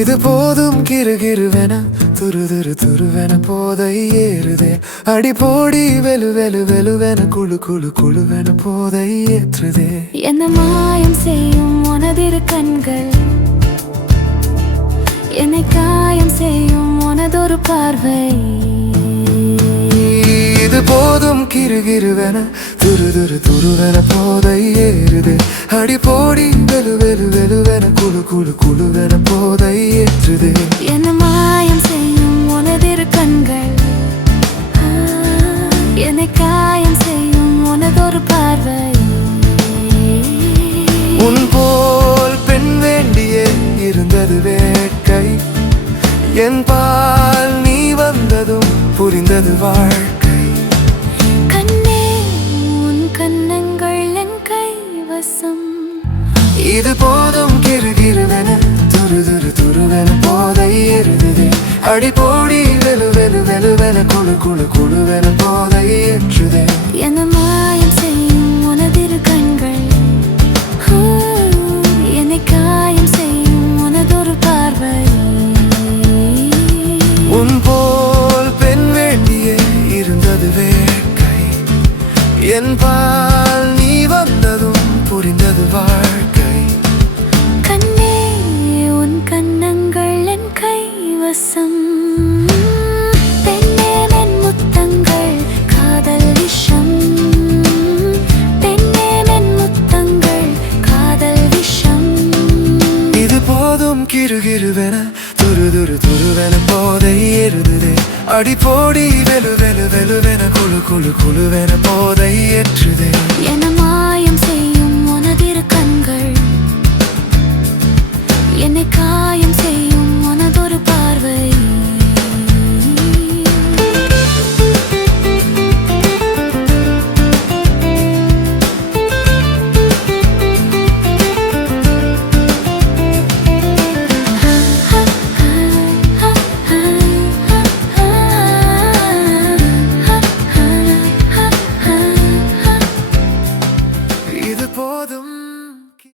இது போதும் கிறுகிறுவென துருவென போதை ஏறுதே. அடிப்போடி வெலுவென குழுவென போதை ஏற்றுதே. என்ன மாயம் செய்யும் உனதிரு கண்கள், என்னை காயம் செய்யும் உனதொரு பார்வை. இது போதும் கிறுகிறுவென துருவென போதை ஏறுதே. அடிப்போடி வெலுவென குழுவென போதை ஏற்றுதே. என்ன மாயம் செய்யும் உனதிரு கண்கள், என்னை காயம் செய்யும் உனதொரு பார்வை. உன் போல் பெண் வேண்டியே இருந்தது வேட்கை, என் பால் நீ வந்ததும் புரிந்தது வாழ்க்கை. கண்ணே உன் கண்ணங்கள் என் கைவசம். இது போதும் கிறுகிறுவென துருவென போதை ஏறுதே. அடிப்போடி வெலுவென குழுவென போதை ஏற்றுதே. என்ன மாயம் செய்யும் உனதிரு கண்கள், என்னை காயம் செய்யும் உனதொரு பார்வை. உன் போல் பெண் வேண்டியே இருந்தது வேட்கை, என் பால் நீ வந்ததும் புரிந்தது வாழ்க்கை. கண்ணே உன் கண்ணங்கள் என் கைவசம். பெண்ணே என் முத்தங்கள் காதல் விஷம். பெண்ணே என் முத்தங்கள் காதல் விஷம். இது போதும் கிறுகிறுவென துருவென போதை ஏறுதே. அடிப்போடி வெலுவென குழுவென போதை ஏற்றுதே. என மாயம் செய்யும் உனதிரு கண்கள், என்னை காயம்